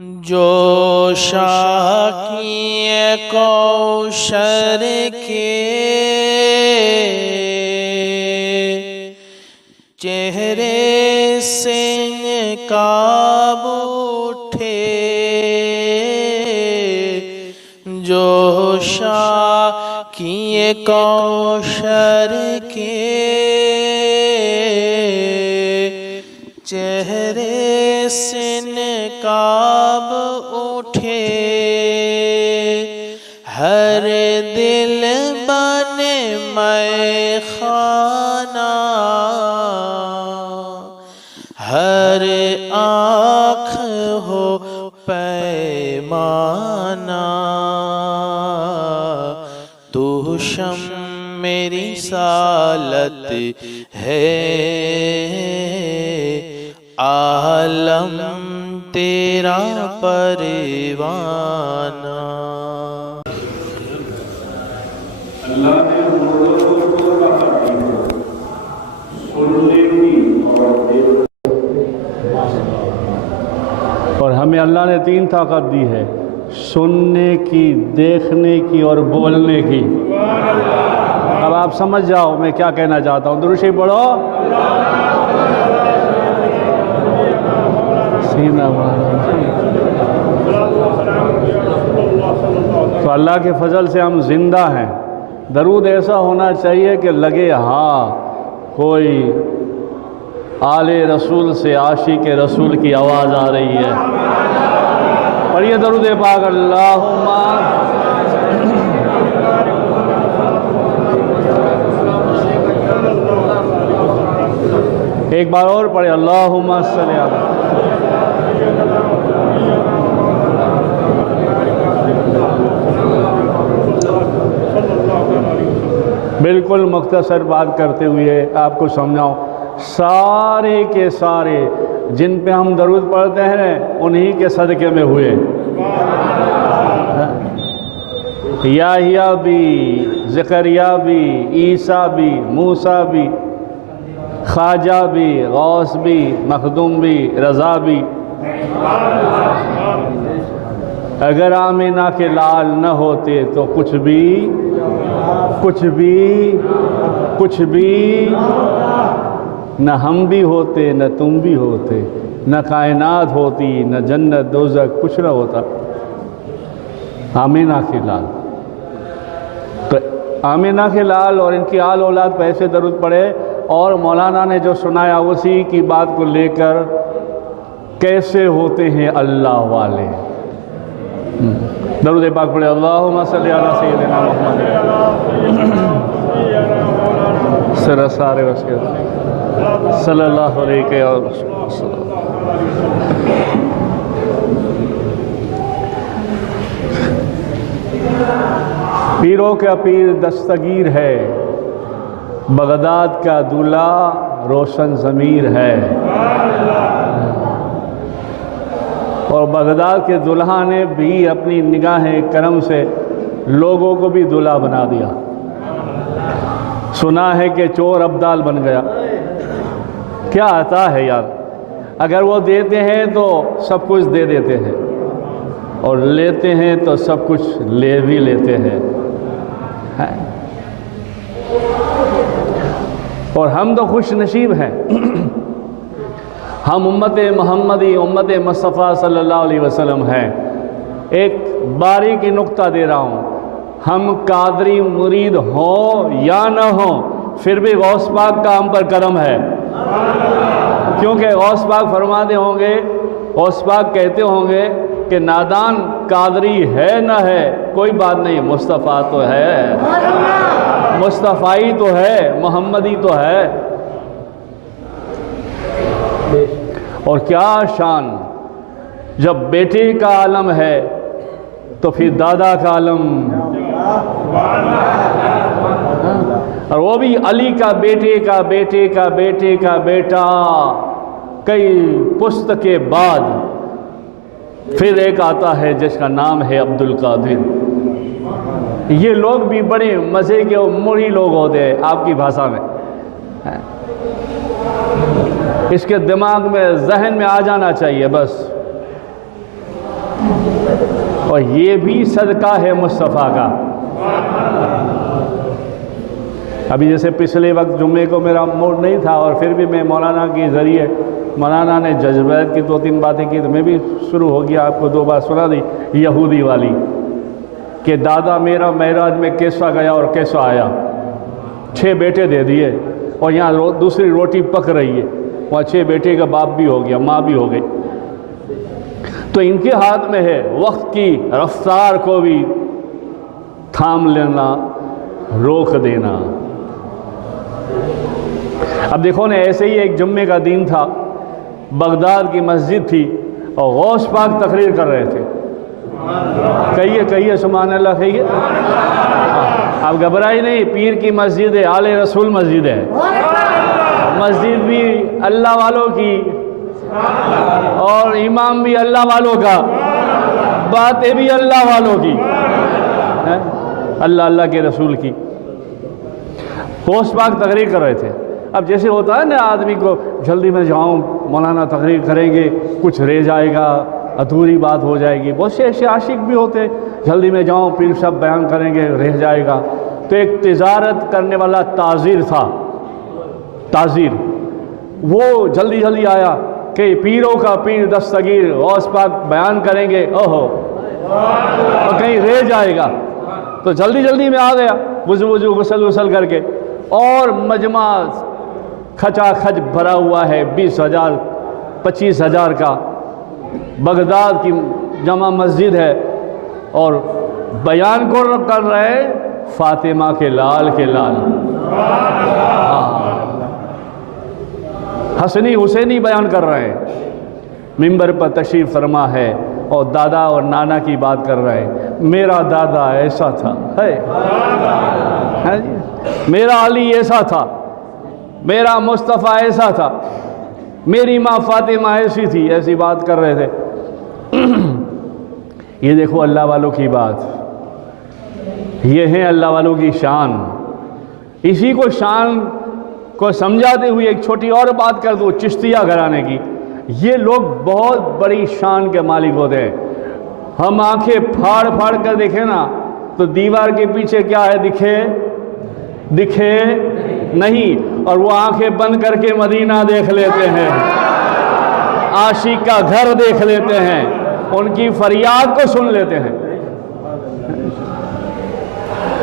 جو شاکی کوثر کے چہرے سے نقاب اٹھے، جو شاکی کوثر کے چہرے سے نقاب اٹھے، ہر دل بنے میں خانہ، ہر آنکھ ہو پیمانہ، تو شم میری رسالت ہے، عالم تیرا پروانہ۔ اللہ نے مردوں کو طاقت دی ہے سننے کی اور ہمیں اللہ نے 3 طاقت دی ہے، سننے کی، دیکھنے کی اور بولنے کی۔ اب آپ سمجھ جاؤ میں کیا کہنا چاہتا ہوں۔ درود شریف پڑھو۔ تو اللہ کے فضل سے ہم زندہ ہیں۔ درود ایسا ہونا چاہیے کہ لگے ہاں کوئی آل رسول سے عاشق رسول کی آواز آ رہی ہے۔ پڑھیے درود پاک۔ اللہم ایک بار اور پڑھے، اللہم صلی علی۔ بالکل مختصر بات کرتے ہوئے آپ کو سمجھاؤں، سارے کے سارے جن پہ ہم درود پڑھتے ہیں انہی کے صدقے میں ہوئے۔ یحییٰ بھی، زکریا بھی، عیسیٰ بھی، موسیٰ بھی، خواجہ بھی، غوث بھی، مخدوم بھی، رضا بھی۔ اگر آمینہ کے لال نہ ہوتے تو کچھ بھی نہ ہم بھی ہوتے، نہ تم بھی ہوتے، نہ کائنات ہوتی، نہ جنت دوزخ، کچھ نہ ہوتا۔ آمینہ کے لال، تو آمینہ کے لال اور ان کی آل اولاد پہ ایسے درود پڑھے۔ اور مولانا نے جو سنایا اسی کی بات کو لے کر کیسے ہوتے ہیں اللہ والے۔ درود پاک پڑھے، اللہم صلی علی سیدنا محمد سارے وسکر صلی اللہ علیہ وسلم۔ پیروں کا پیر دستگیر ہے، بغداد کا دلہا روشن ضمیر ہے۔ اور بغداد کے دلہا نے بھی اپنی نگاہ کرم سے لوگوں کو بھی دلہا بنا دیا۔ سنا ہے کہ چور ابدال بن گیا۔ کیا عطا ہے یار، اگر وہ دیتے ہیں تو سب کچھ دے دیتے ہیں، اور لیتے ہیں تو سب کچھ لے بھی لیتے ہیں۔ اور ہم تو خوش نصیب ہیں، ہم امت محمدی، امت مصطفیٰ صلی اللہ علیہ وسلم ہیں۔ ایک باریکی نقطہ دے رہا ہوں، ہم قادری مرید ہوں یا نہ ہوں، پھر بھی غوث پاک کا ہم پر کرم ہے۔ کیونکہ غوث پاک فرماتے ہوں گے، غوث پاک کہتے ہوں گے کہ نادان قادری ہے نہ ہے کوئی بات نہیں، مصطفیٰ تو ہے، مصطفی تو ہے، محمدی تو ہے۔ اور کیا شان، جب بیٹے کا عالم ہے تو پھر دادا کا عالم، اور وہ بھی علی کا بیٹے کا بیٹے کا بیٹے کا بیٹا، کئی پشت کے بعد پھر ایک آتا ہے جس کا نام ہے عبدالقادر۔ یہ لوگ بھی بڑے مزے کے موڑی لوگ ہوتے ہیں آپ کی بھاشا میں، اس کے دماغ میں ذہن میں آ جانا چاہیے بس۔ اور یہ بھی صدقہ ہے مصطفیٰ کا۔ ابھی جیسے پچھلے وقت جمعے کو میرا موڈ نہیں تھا، اور پھر بھی میں مولانا کے ذریعے، مولانا نے جذبات کی 2-3 باتیں کی تو میں بھی شروع ہو گیا، آپ کو 2 بات سنا دی یہودی والی، کہ دادا میرا معراج میں کیسا گیا اور کیسا آیا، 6 بیٹے دے دیے، اور یہاں دوسری روٹی پک رہی ہے، وہاں 6 بیٹے کا باپ بھی ہو گیا، ماں بھی ہو گئی۔ تو ان کے ہاتھ میں ہے وقت کی رفتار کو بھی تھام لینا، روک دینا۔ اب دیکھو نا، ایسے ہی ایک جمعے کا دن تھا، بغداد کی مسجد تھی اور غوث پاک تقریر کر رہے تھے۔ کہیے سبحان اللہ، کہیے۔ اب گھبرائی نہیں، پیر کی مسجد ہے، آل رسول مسجد ہے، مسجد بھی اللہ والوں کی اور امام بھی اللہ والوں کا، باتیں بھی اللہ والوں کی، اللہ کے رسول کی۔ غوث پاک تقریر کر رہے تھے۔ اب جیسے ہوتا ہے نا آدمی کو، جلدی میں جاؤں، مولانا تقریر کریں گے، کچھ رہ جائے گا، ادھوری بات ہو جائے گی۔ بہت سے ایسے عاشق بھی ہوتے، جلدی میں جاؤں، پیر صاحب بیان کریں گے، رہ جائے گا۔ تو ایک تجارت کرنے والا تاجر تھا، تاجر، وہ جلدی آیا کہ پیروں کا پیر دستگیر غوث پاک بیان کریں گے، اوہو، اور کہیں رہ جائے گا۔ تو جلدی میں آ گیا، وضو غسل کر کے، اور مجمع کھچا کھچ بھرا ہوا ہے، 20,000 25,000 کا بغداد کی جامع مسجد ہے، اور بیان کو کر رہے فاطمہ کے لال کے لال، حسنی حسینی بیان کر رہے ہیں، منبر پر تشریف فرما ہے، اور دادا اور نانا کی بات کر رہے ہیں۔ میرا دادا ایسا تھا، میرا علی ایسا تھا، میرا مصطفیٰ ایسا تھا، میری ماں فاطمہ ایسی تھی، ایسی بات کر رہے تھے۔ یہ دیکھو اللہ والوں کی بات، یہ ہے اللہ والوں کی شان۔ اسی کو شان کو سمجھاتے ہوئے ایک چھوٹی اور بات کر دو، چشتیہ گھرانے کی۔ یہ لوگ بہت بڑی شان کے مالک ہوتے ہیں۔ ہم آنکھیں پھاڑ کر دیکھیں نا تو دیوار کے پیچھے کیا ہے، دکھے نہیں، اور وہ آنکھیں بند کر کے مدینہ دیکھ لیتے ہیں، عاشق کا گھر دیکھ لیتے ہیں، ان کی فریاد کو سن لیتے ہیں۔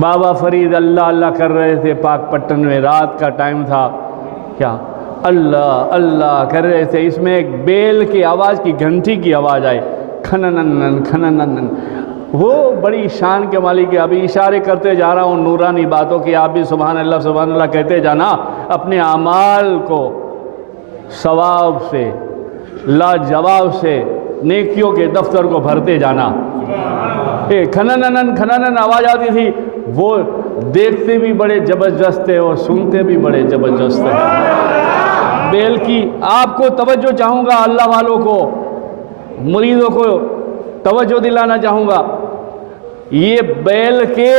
بابا فرید اللہ کر رہے تھے پاک پٹن میں، رات کا ٹائم تھا، کیا اللہ کر رہے تھے۔ اس میں ایک بیل کی آواز کی، گھنٹی کی آواز آئی، کھننن۔ وہ بڑی شان کے مالک ہے۔ ابھی اشارے کرتے جا رہا ہوں نورانی باتوں کی، آپ بھی سبحان اللہ کہتے جانا، اپنے اعمال کو ثواب سے، لاجواب سے، نیکیوں کے دفتر کو بھرتے جانا۔ کھننن آواز آتی تھی، وہ دیکھتے بھی بڑے زبردست ہے اور سنتے بھی بڑے زبردست ہے۔ بیل کی آپ کو توجہ چاہوں گا، اللہ والوں کو، مریدوں کو توجہ دلانا چاہوں گا۔ یہ بیل کے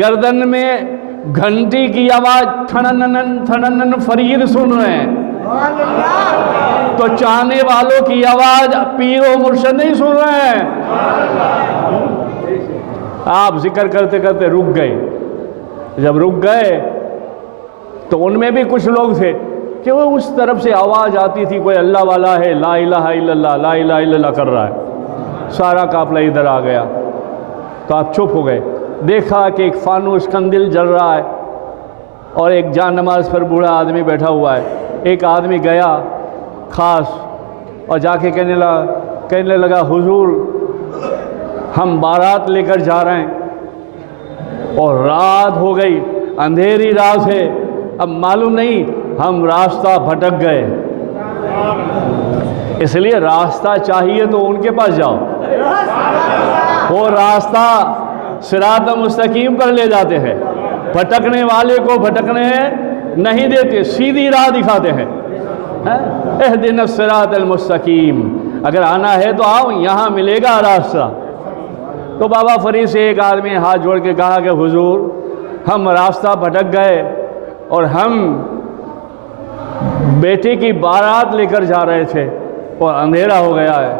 گردن میں گھنٹی کی آواز، تھننن فرید سن رہے ہیں، تو چاہنے والوں کی آواز پیر و مرشد نہیں سن رہے ہیں۔ آپ ذکر کرتے کرتے رک گئے۔ جب رک گئے تو ان میں بھی کچھ لوگ تھے کہ وہ اس طرف سے آواز آتی تھی، کوئی اللہ والا ہے، لا الہ الا اللہ، لا الہ الا اللہ کر رہا ہے۔ سارا قافلہ ادھر آ گیا تو آپ چپ ہو گئے۔ دیکھا کہ ایک فانوس کندل جل رہا ہے اور ایک جان نماز پر بوڑھا آدمی بیٹھا ہوا ہے۔ ایک آدمی گیا خاص اور جا کے کہنے لگا حضور ہم بارات لے کر جا رہے ہیں اور رات ہو گئی، اندھیری رات ہے، اب معلوم نہیں، ہم راستہ بھٹک گئے، اس لیے راستہ چاہیے تو ان کے پاس جاؤ، وہ راستہ صراط مستقیم پر لے جاتے ہیں، بھٹکنے والے کو بھٹکنے نہیں دیتے، سیدھی راہ دکھاتے ہیں۔ اہدنا الصراط المستقیم، اگر آنا ہے تو آؤ، یہاں ملے گا راستہ۔ تو بابا فرید سے ایک آدمی نے ہاتھ جوڑ کے کہا کہ حضور ہم راستہ بھٹک گئے اور ہم بیٹے کی بارات لے کر جا رہے تھے اور اندھیرا ہو گیا ہے،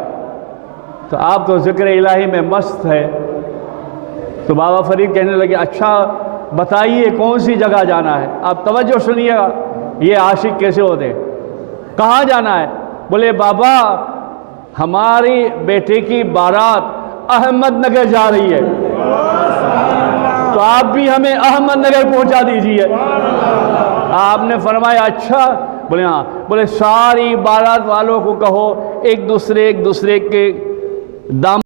تو آپ تو ذکر الہی میں مست ہے۔ تو بابا فرید کہنے لگے اچھا بتائیے کون سی جگہ جانا ہے؟ آپ توجہ سنیے گا، یہ عاشق کیسے ہوتے، کہاں جانا ہے؟ بولے بابا ہماری بیٹے کی بارات احمد نگر جا رہی ہے، تو آپ بھی ہمیں احمد نگر پہنچا دیجیے۔ آپ نے فرمایا اچھا؟ بولے ہاں۔ بولے ساری بارات والوں کو کہو ایک دوسرے کے دام